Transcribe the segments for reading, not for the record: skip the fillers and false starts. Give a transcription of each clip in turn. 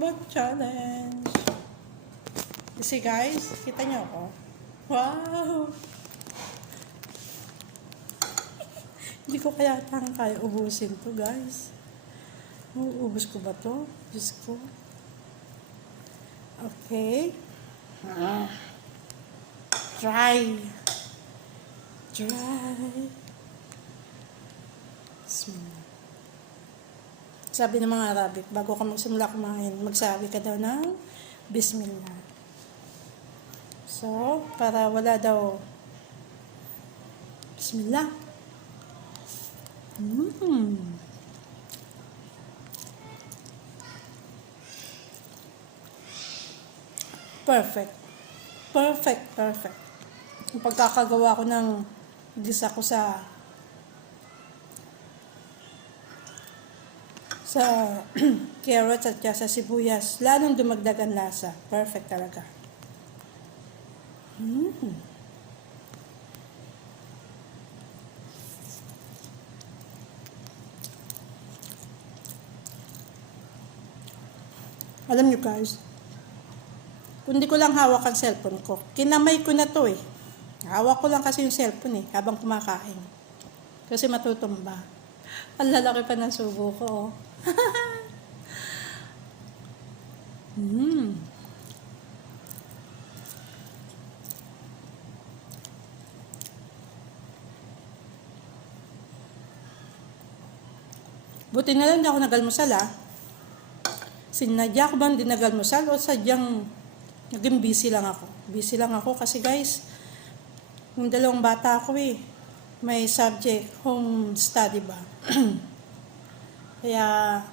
Mukbang challenge. Kasi guys, kita niyo ako. Wow! Hindi ko kaya kaya ubusin to guys. Uubos ko ba to? Diyos ko. Okay. Try. Sabi ng mga Arabic, bago ka magsimula kumain, magsabi ka daw ng Bismillah. So, para wala daw Bismillah. Perfect. Perfect. Yung pagkakagawa ko ng gisa ko sa carrots at sa sibuyas, lalong dumagdag ang lasa. Perfect talaga. Alam nyo guys, kung di ko lang hawak ang cellphone ko, kinamay ko na to eh. Hawak ko lang kasi yung cellphone eh, habang kumakain. Kasi matutumba. Ang lalaki pa ng subo ko oh. Buti na lang hindi ako nagalmusal ah. Sinadya ko bang di nagalmusal o sadyang naging busy lang ako. Busy lang ako kasi guys, yung dalawang bata ko eh, may subject, home study ba? Kaya,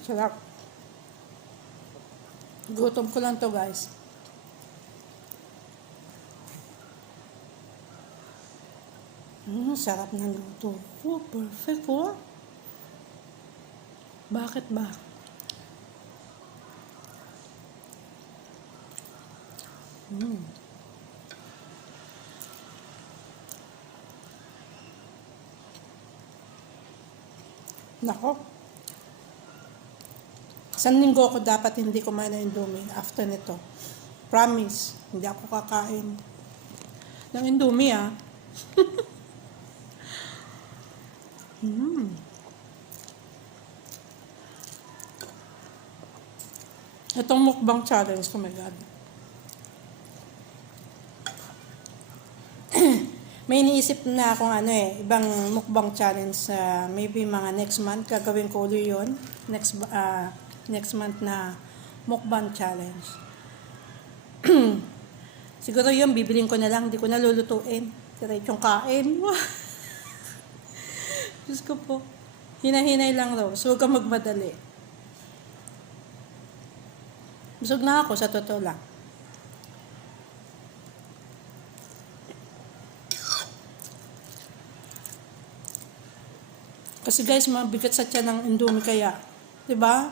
sarap. Gutom ko lang to guys. Sarap ng luto. Oh, perfect oh. Bakit ba? Nako. Isang linggo ako dapat hindi kumain ng Indomie after nito. Promise, hindi ako kakain ng Indomie ah. Itong mukbang challenge, oh my God. May iniisip na akong ibang mukbang challenge maybe mga next month. Gagawin ko ulit yun. Next month na mukbang challenge. Siguro yun, bibiling ko na lang. Hindi ko na lulutuin. Diretsong kain. Diyos ko po. Hinahinay lang raw. So, huwag kang magmadali. Busog na ako, sa totoo lang. Kasi guys, mabigat sa tiyan ng Indomie kaya. Diba?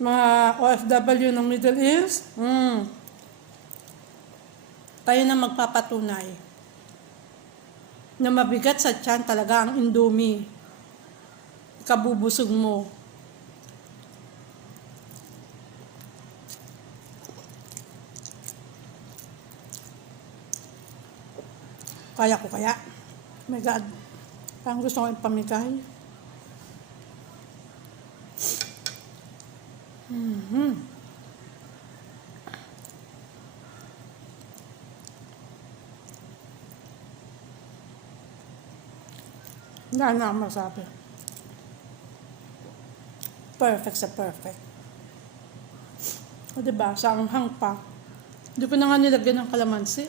Mga OFW ng Middle East, tayo na magpapatunay na mabigat sa tiyan talaga ang Indomie. Kabubusog mo. Kaya ko kaya. Oh my God. Parang gusto ko ipamigay. Wala na akong masabi. Perfect sa perfect. O diba? Sa anghang pa. Hindi ko na nga nilagyan ng kalamansi.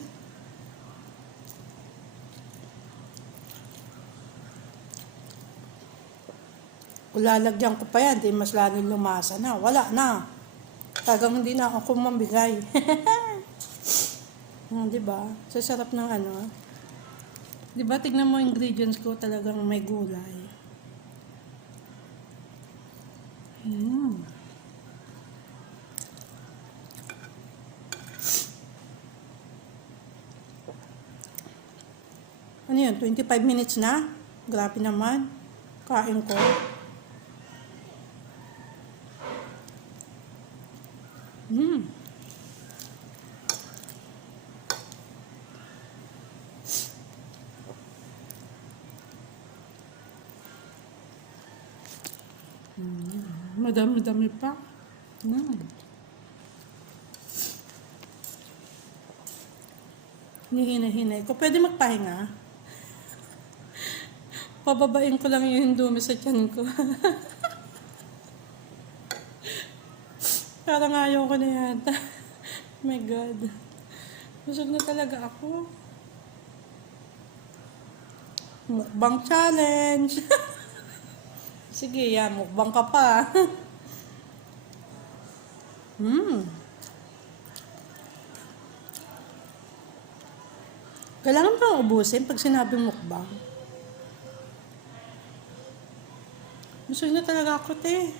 Kung lalagyan ko pa yan, di mas lalong lumasa na. Wala na. Tagang hindi na ako kumambigay. Diba? Sa sarap ng Diba? Tignan mo ingredients ko, talagang may gulay. Ano yun? 25 minutes na? Grabe naman. Kain ko. Madami-dami pa. Hinihinay ko. Pwede magpahinga. Pababain ko lang yung Indomie sa tiyan ko. Parang ayaw ko na yata. Oh my God. Busog na talaga ako. Mukbang challenge. Sige, yan. Mukbang ka pa. Kailangan bang ubusin pag sinabing mukbang? Busog na talaga ako, te.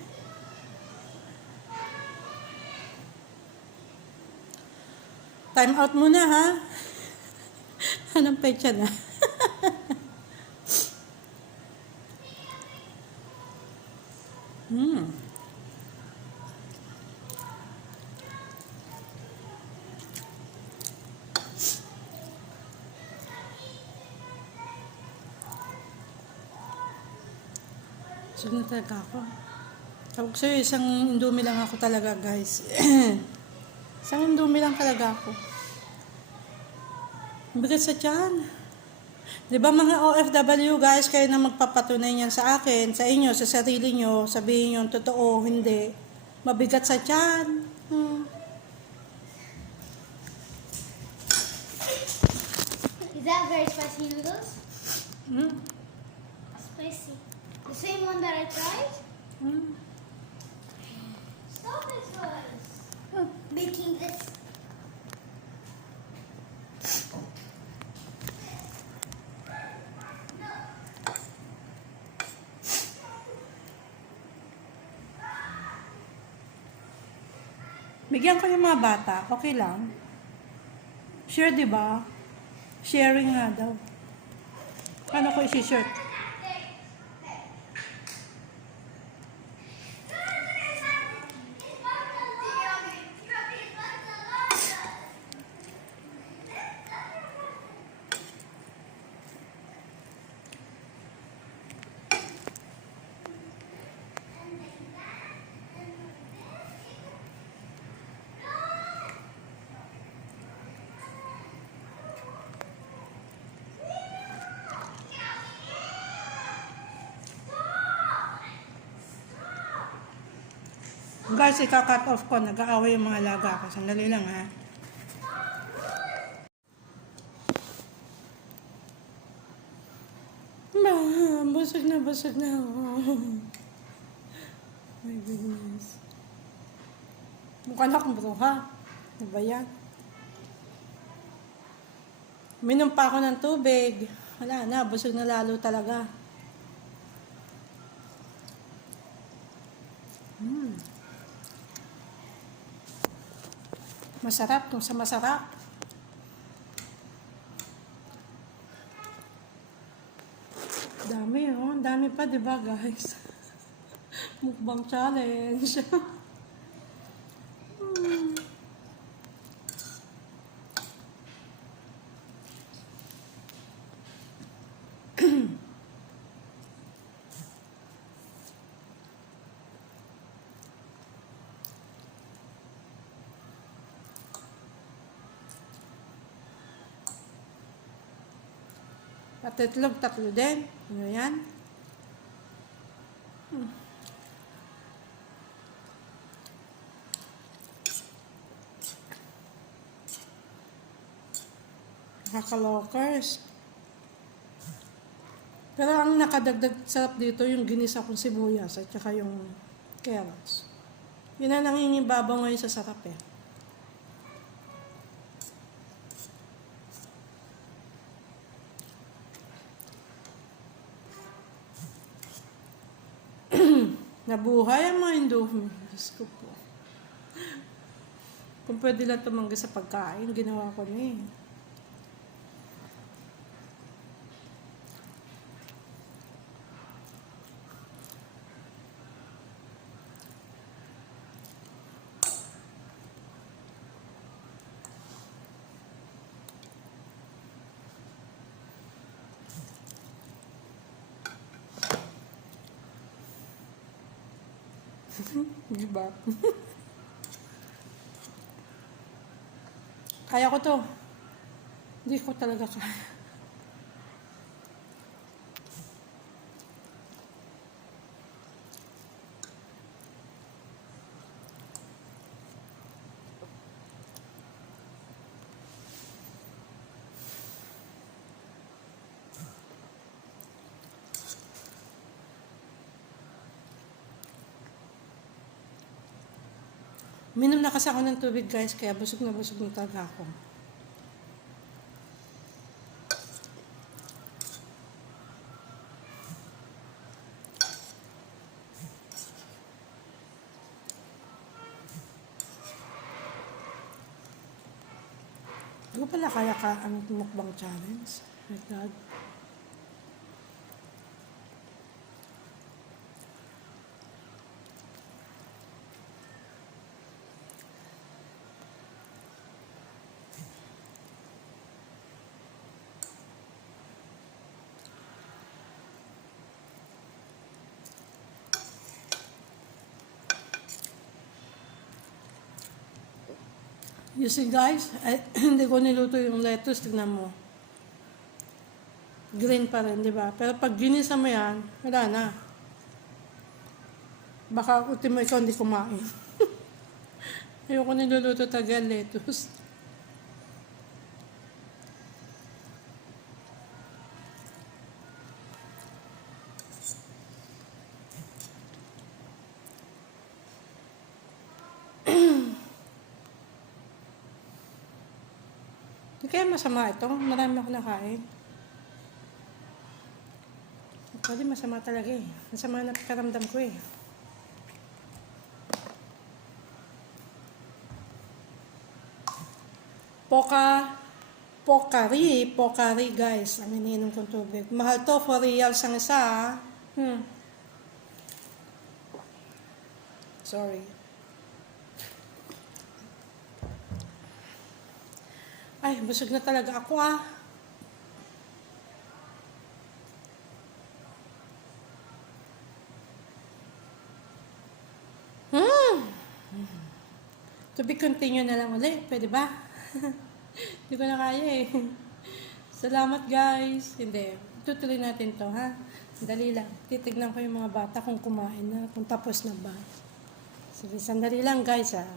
Time out muna, ha? Anong petsa na? Busog na talaga ako. Tawag sa'yo, isang Indomie lang ako talaga, guys. Isang Indomie lang talaga ako. Bigat sa tiyan. Diba mga OFW, guys, kayo na magpapatunay niyan sa akin, sa inyo, sa sarili nyo, sabihin nyo, totoo, hindi. Mabigat sa tiyan. Is that very spicy noodles? Spicy. The same one that I tried? Stop it first. Making this. Bigyan ko yung mga bata, okay lang. Share, diba? Sharing nga daw. Paano ko isi-share? Guys, ika-cut off ko. Nag-aaway yung mga alaga ko. Sandali lang, ha. Busog na, busog na. Oh. My goodness. Mukha na akong bruha. Ano ba yan? Minom pa ako ng tubig. Wala na, busog na lalo talaga. Masarap kung sa masarap. Dami, oh. Dami pa, di ba, guys? Mukbang challenge. At itlog, tatlo din. Ano yan? Nakakalokers. Pero ang nakadagdag sarap dito yung ginisa kong sibuyas at saka yung carrots. Yun ang nangingibabaw ngayon sa sarap eh. Nabuhay ang mga Indomie. Diyos ko po. Kung pwede lang tumangga sa pagkain, ginawa ko na eh. Diba? Kaya ko to. Hindi ko talaga kaya. Minom na kasi ako ng tubig guys, kaya busog na talaga ako. Hindi ko pala kaya ang mukbang challenge. My God. You see guys, hindi ko niluto yung lettuce, tignan mo. Green pa rin, di ba? Pero pag ginisa mo yan, wala na. Baka ultimo ikaw hindi kumain. Ayoko niluluto talaga lettuce. Kaya masama ito. Marami ako nakain. Actually, masama talaga eh. Masama na pakaramdam ko eh. Pokari guys. Ang iniinom kong tubig. Mahal to, 4 reals ang isa ah. Sorry. Ay, busog na talaga ako ah. To be continue na lang ulit. Pwede ba? Hindi ko na kaya eh. Salamat guys. Hindi. Tutuloy natin to ha. Dali lang. Titignan ko yung mga bata kung kumain na. Kung tapos na ba. Sige, sandali lang guys ha.